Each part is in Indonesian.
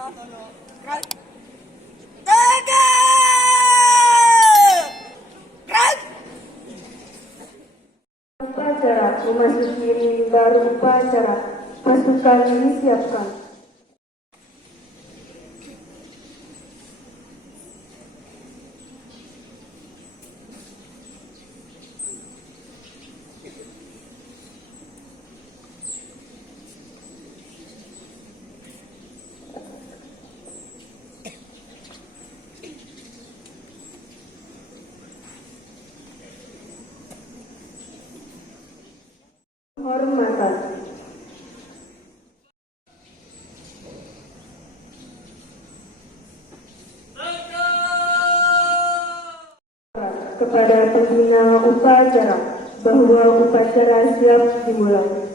Upacara memasuki mimbar upacara, pasukan disiapkan. Hormatan kepada pembina upacara bahwa upacara siap dimulai.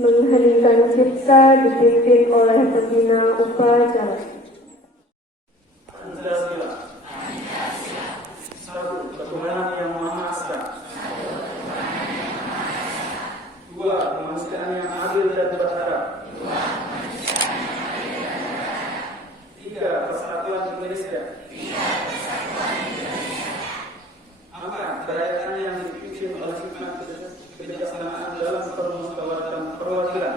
Mengheningkan cipta dipimpin oleh pembina upacara. Satu, ketuhanan yang Maha Esa. Dua, kemanusiaan yang adil dan berharap. Tiga, persatuan Indonesia. Empat, kerakyatan yang dipimpin oleh hikmat kebijaksanaan dalam permusyawaratan perwakilan.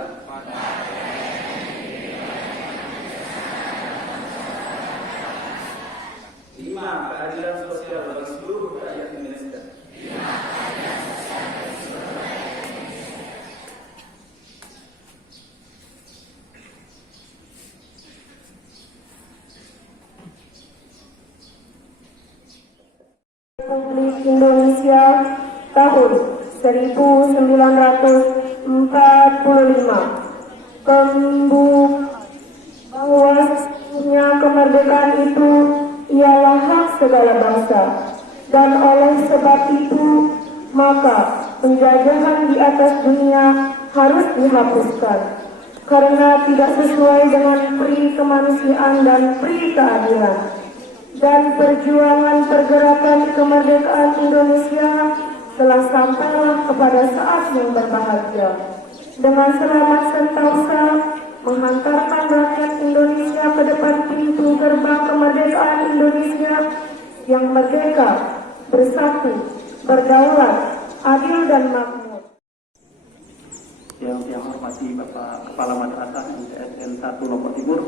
Lima, keadilan sosial bagi seluruh rakyat Indonesia. Republik Indonesia tahun 1945 bahwa sesungguhnya kemerdekaan itu ialah hak segala bangsa, dan oleh sebab itu maka penjajahan di atas dunia harus dihapuskan karena tidak sesuai dengan pri kemanusiaan dan pri keadilan. Dan perjuangan pergerakan kemerdekaan Indonesia telah sampailah kepada saat yang berbahagia dengan selamat sentosa menghantarkan rakyat Indonesia ke depan pintu gerbang kemerdekaan Indonesia yang merdeka, bersatu, berdaulat, adil dan makmur. Yang hormati Bapak Kepala Madrasah MTSN 1 Lombok Timur,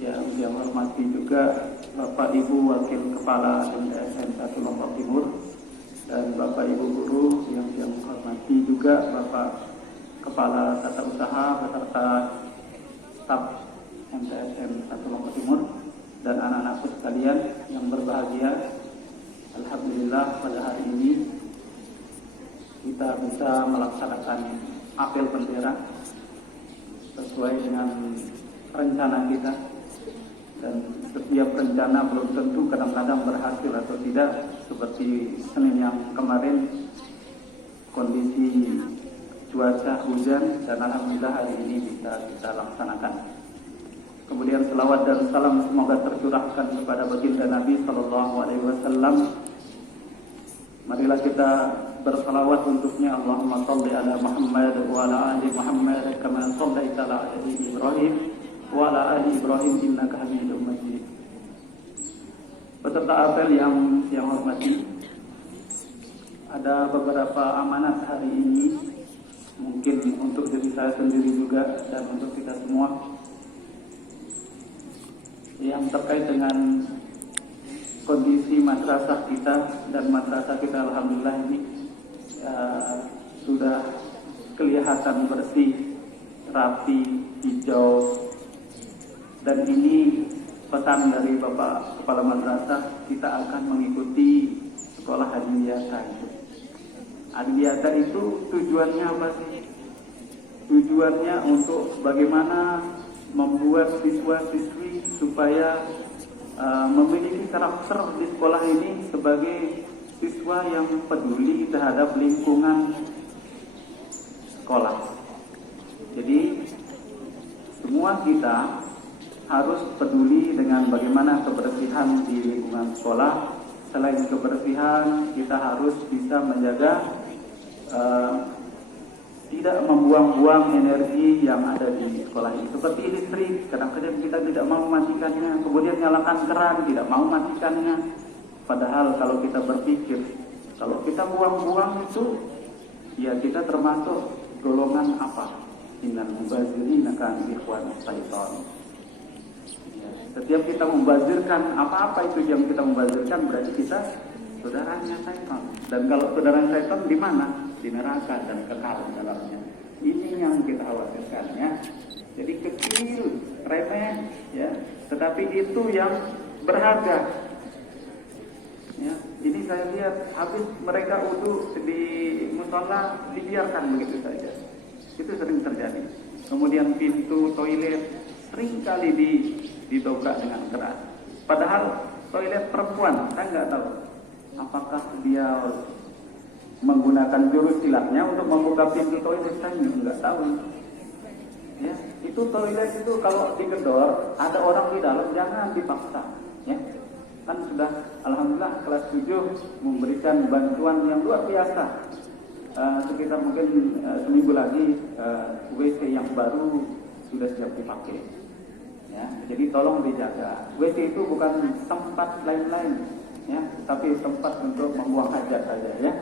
yang hormati juga Bapak Ibu Wakil Kepala MTSN 1 Lombok Timur, dan Bapak Ibu Guru yang hormati juga Bapak Kepala Tata Usaha beserta staf MTSN 1 Lombok Timur, dan anak-anakku sekalian yang berbahagia. Alhamdulillah pada hari ini kita bisa melaksanakan apel bendera sesuai dengan rencana kita, dan setiap rencana belum tentu kadang-kadang berhasil atau tidak. Seperti Senin yang kemarin kondisi cuaca hujan, dan alhamdulillah hari ini bisa kita laksanakan. Kemudian selawat dan salam semoga tercurahkan kepada baginda Nabi Sallallahu Alaihi Wasallam. Marilah kita bersalawat untuknya. Allahumma salli ala Muhammad wa ala ali Muhammad kama sallaita ala ali Ibrahim wa ala ali Ibrahim innaka Hamidum Majid. Peserta apel yang hormati, ada beberapa amanat hari ini, mungkin untuk diri saya sendiri juga dan untuk kita semua, yang terkait dengan kondisi madrasah kita. Dan madrasah kita alhamdulillah ini sudah kelihatan bersih, rapi, hijau. Dan ini pesan dari Bapak Kepala Madrasah, kita akan mengikuti sekolah Adiyata itu. Adiyata itu tujuannya apa sih? Tujuannya untuk bagaimana membuat siswa-siswi supaya memiliki karakter di sekolah ini sebagai siswa yang peduli terhadap lingkungan semua kita harus peduli dengan bagaimana kebersihan di lingkungan sekolah. Selain kebersihan, kita harus bisa menjaga tidak membuang-buang energi yang ada di sekolah ini. Seperti listrik, kadang-kadang kita tidak mau mematikannya, kemudian nyalakan keran, tidak mau mematikannya. Padahal kalau kita berpikir, kalau kita buang-buang itu, ya kita termasuk golongan apa? Innal mubazirina kanu ikhwan syaitan. Setiap kita membazirkan apa-apa itu yang kita membazirkan berarti kita saudaranya syaitan. Dan kalau saudara syaitan di mana? Di neraka dan kekal di dalamnya. Ini yang kita khawatirkan ya. Jadi kecil, remeh ya, tetapi itu yang berharga. Ya, ini saya lihat habis mereka wudu di musola dibiarkan begitu saja. Itu sering terjadi. Kemudian pintu toilet sering kali didobrak dengan keras. Padahal toilet perempuan, saya nggak tahu apakah dia menggunakan jurus silatnya untuk membuka pintu toilet, saya nggak tahu. Ya, itu toilet itu kalau digedor, ada orang di dalam, jangan dipaksa. Ya, kan sudah alhamdulillah kelas 7 memberikan bantuan yang luar biasa. Sekitar mungkin seminggu lagi WC yang baru sudah siap dipakai. Ya, jadi tolong dijaga. WC itu bukan tempat lain-lain, ya, tapi tempat untuk membuang hajat saja, ya.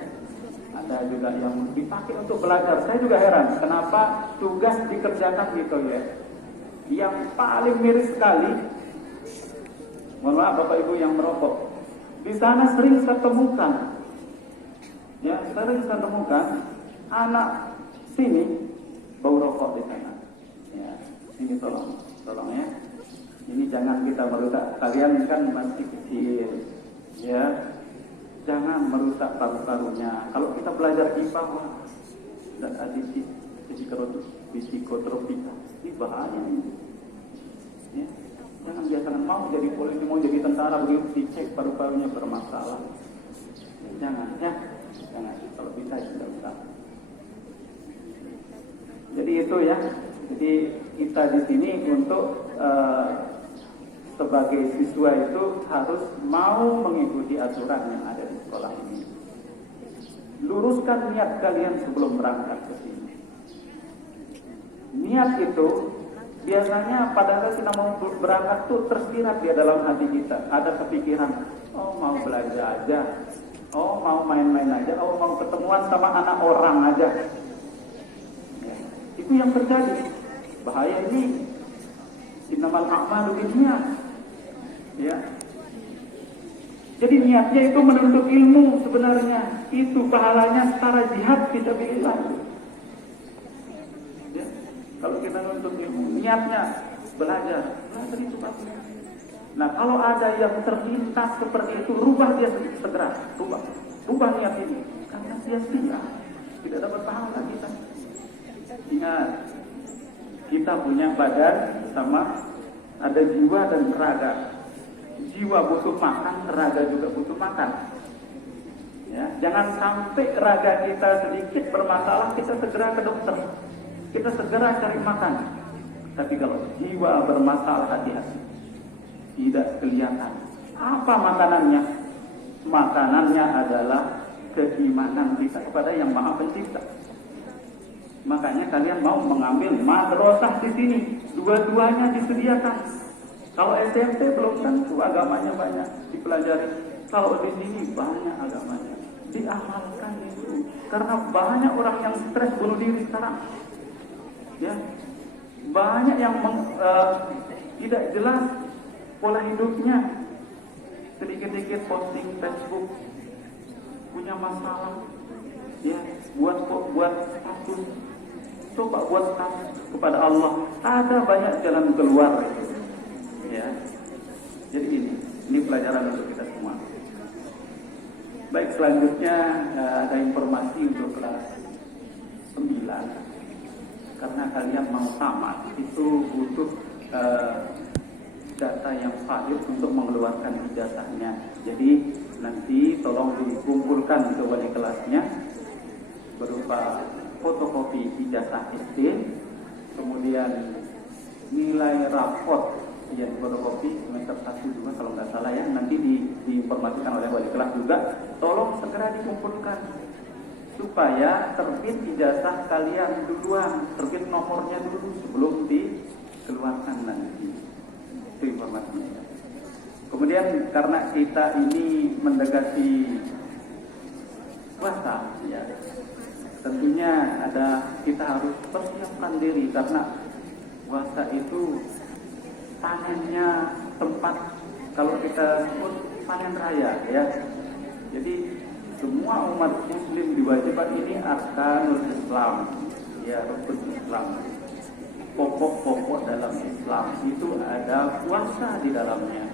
Ada juga yang dipakai untuk belajar. Saya juga heran, kenapa tugas dikerjakan di toilet. Yang paling miris sekali, mohon maaf Bapak Ibu yang merokok, di sana sering saya temukan, ya, sering saya temukan anak sini bau rokok di sana. Ya, ini tolong ya. Ini jangan kita merusak. Kalian kan masih kecil, ya. Jangan merusak paru-parunya. Kalau kita belajar IPA, wah, dan adiksi psikotropika, ini bahaya ini. Ya. Jangan biasakan mau jadi polisi, mau jadi tentara, begitu dicek paru-parunya bermasalah. Ya, jangan, ya. Jangan. Kalau bisa tidak usah. Jadi itu ya. Jadi kita di sini untuk sebagai siswa itu harus mau mengikuti aturan yang ada di sekolah ini. Luruskan niat kalian sebelum berangkat ke sini. Niat itu biasanya pada saat kita mau berangkat tuh tersirat di dalam hati kita. Ada kepikiran, oh mau belajar aja, oh mau main-main aja, oh mau ketemuan sama anak orang aja. Ya, itu yang terjadi. Bahaya ini. Innamal a'malu binniyat. Ya. Jadi niatnya itu menuntut ilmu sebenarnya. Itu pahalanya setara jihad fisabilillah. Ya. Kalau kita menuntut ilmu, niatnya belajar itu bagus. Nah, kalau ada yang terlintas seperti itu, rubah dia segera, rubah niat ini. Karena sia-sia, tidak dapat pahala kita. Ingat, kita punya badan sama ada jiwa dan raga. Jiwa butuh makan, raga juga butuh makan. Ya, jangan sampai raga kita sedikit bermasalah, kita segera ke dokter. Kita segera cari makan. Tapi kalau jiwa bermasalah, hati-hati. Tidak kelihatan. Apa makanannya? Makanannya adalah keimanan kita kepada Yang Maha Pencipta. Makanya kalian mau mengambil madrasah di sini, dua-duanya disediakan. Kalau SMP belum tentu agamanya banyak dipelajari. Kalau di sini banyak agamanya, diamalkan itu. Karena banyak orang yang stres bunuh diri sekarang. Ya, banyak yang tidak jelas pola hidupnya. Sedikit-sedikit posting Facebook, punya masalah. Ya, buat status. Coba buat status kepada Allah. Ada banyak jalan keluar. Ya. Jadi ini pelajaran untuk kita semua. Baik, selanjutnya ada informasi untuk kelas 9. Karena kalian mau tamat itu butuh data yang valid untuk mengeluarkan ijazahnya. Jadi nanti tolong dikumpulkan ke wali kelasnya berupa fotokopi ijazah SD, kemudian nilai raport yang fotokopi semester 1 juga kalau nggak salah ya, nanti diinformasikan oleh wali kelas juga, tolong segera dikumpulkan supaya terbit ijazah kalian duluan, terbit nomornya dulu sebelum dikeluarkan nanti. Itu informasinya. Kemudian karena kita ini mendekati puasa, ya, tentunya kita harus persiapkan diri karena puasa itu panennya tempat, kalau kita sebut panen raya, ya. Jadi semua umat muslim diwajibkan ini arkanul Islam, ya, rukun Islam. Pokok-pokok dalam Islam itu ada puasa di dalamnya.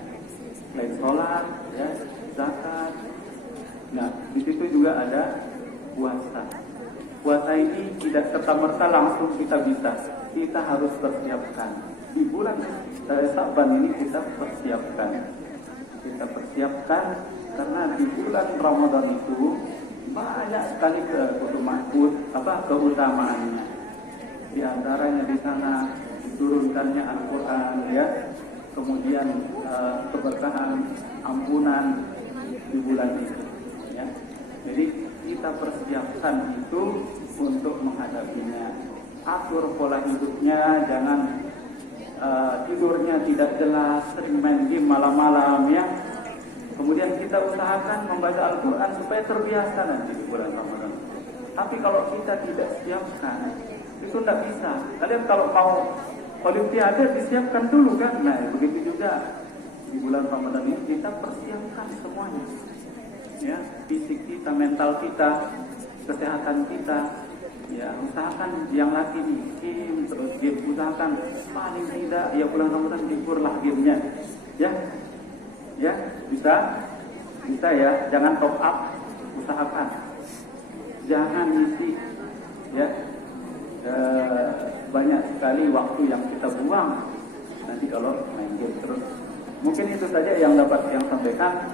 Selain sholat, ya, zakat. Nah, di situ juga ada puasa. Puasa ini tidak serta-merta langsung kita bisa. Kita harus persiapkan. Di bulan Sa'ban ini kita persiapkan. Kita persiapkan karena di bulan Ramadan itu banyak sekali keutamaannya. Di antaranya di sana diturunkannya Al-Quran, ya. Kemudian keberkahan, ampunan di bulan itu, ya. Jadi kita persiapkan itu untuk menghadapinya. Atur pola hidupnya, jangan tidurnya tidak jelas, sering main game malam-malam, ya. Kemudian kita usahakan membaca Al-Quran supaya terbiasa nanti di bulan Ramadan. Tapi kalau kita tidak siapkan, itu tidak bisa. Kalian kalau mau Olimpiade disiapkan dulu kan? Nah, begitu juga di bulan Ramadan ini kita persiapkan semuanya, ya, fisik kita, mental kita, kesehatan kita, ya. Usahakan yang lagi game, terus game, usahakan paling tidak ya bulan Ramadan liburlah gamenya, ya, ya, bisa ya, jangan top up, usahakan, jangan isi, ya. Banyak sekali waktu yang kita buang nanti kalau main game terus. Mungkin itu saja yang dapat yang sampaikan.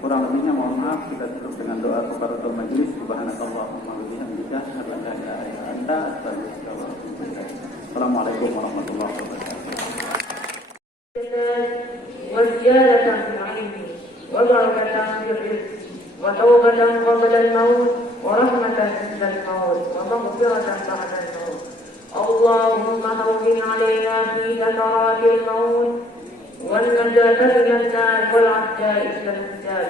Kurang lebihnya mohon maaf. Kita tutup dengan doa kepada majelis. Subhanakallahumma wa bihamdika, asyhadu an la ilaha illa anta, astaghfiruka wa atubu ilaik. Assalamualaikum warahmatullahi wabarakatuh. وزيادة في العلم وبركة في الرزق وتوبة قبل الموت ورحمة عند الموت ومغفرة بعد الموت. اللهم هون علينا في سكرات الموت والنجاة من النار والعداء إلى الحساب.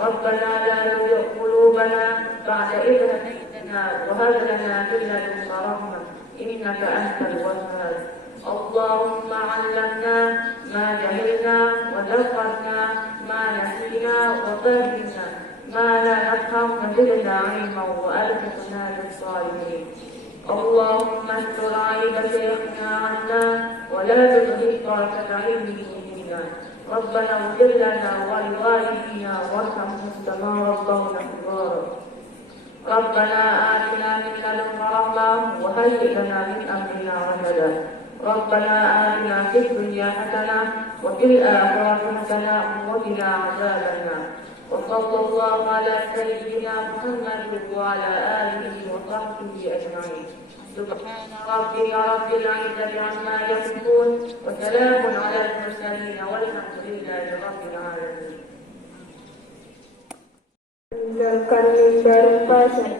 ربنا لا تزغ قلوبنا بعد إذ هديتنا وهب لنا من لدنك رحمة إنك أنت الوهاب. اللهم علمنا ما جهلنا وذكرنا ما نسينا وفهمنا ما لا نفهم وزدنا علما وألحقنا بالصالحين. اللهم استر عيب شيخنا عنا ولا تظهر بركة علمه فينا. ربنا اغفر لنا ولوالدينا وارحمهم كما ربونا صغارا. ربنا آتنا من لدنك رحمة وهيئ لنا من أمرنا رشدا. ربنا آتنا في الدنيا حسنة وفي الآخرة حسنة وقنا عذاب النار. وصلى الله على سيدنا محمد وعلى آله وصحبه أجمعين. سبحان ربك رب العزة عما يصفون وسلام على المرسلين والحمد لله رب العالمين. Meninggalkan mimbar pasar.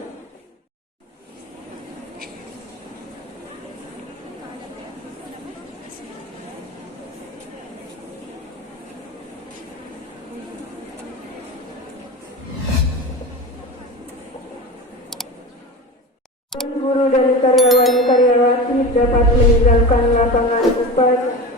Guru dan karyawan-karyawati dapat meninggalkan lapangan upacara.